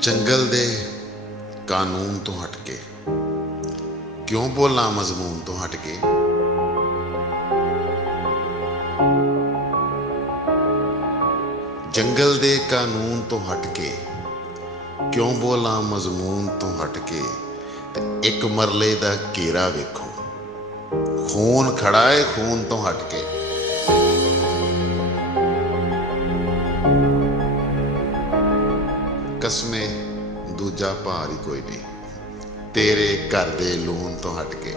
ਜੰਗਲ ਦੇ ਕਾਨੂੰਨ ਤੋਂ ਹਟ ਕੇ ਕਿਉਂ ਬੋਲਾਂ ਮਜ਼ਮੂਨ ਤੋਂ ਹਟ ਕੇ। ਜੰਗਲ ਦੇ ਕਾਨੂੰਨ ਤੋਂ ਹਟ ਕੇ ਕਿਉਂ ਬੋਲਾਂ ਮਜ਼ਮੂਨ ਤੋਂ ਹਟ ਕੇ। ਤੇ ਇੱਕ ਮਰਲੇ ਦਾ ਘੇਰਾ ਵੇਖੋ, ਖੂਨ ਖੜਾ ਏ ਖੂਨ ਤੋਂ ਹਟ ਕੇ। ਕਸਮੇ ਦੂਜਾ ਭਾਰ ਹੀ ਕੋਈ ਨਹੀਂ ਤੇਰੇ ਘਰ ਦੇ ਲੂਣ ਤੋਂ ਹਟ ਕੇ।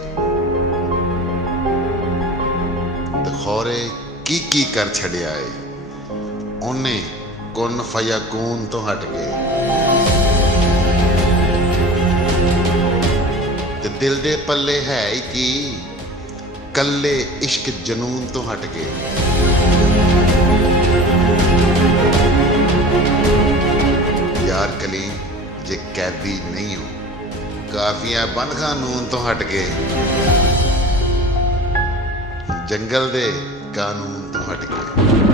ਤੇ ਖੌਰੇ ਕੀ ਕਰ ਛੱਡਿਆ ਏ ਉਹਨੇ ਕੁਨ ਫਯਕੂਨ ਤੋਂ ਹਟ ਕੇ। ਤੇ ਦਿਲ ਦੇ ਪੱਲੇ ਹੈ ਹੀ ਕੀ ਕੱਲੇ ਇਸ਼ਕ ਜਨੂਨ ਤੋਂ ਹਟ ਕੇ। यार कलीम जे कैदी नहीं हो काफिया बन कानून तो हट के। जंगल दे कानून तो हट के।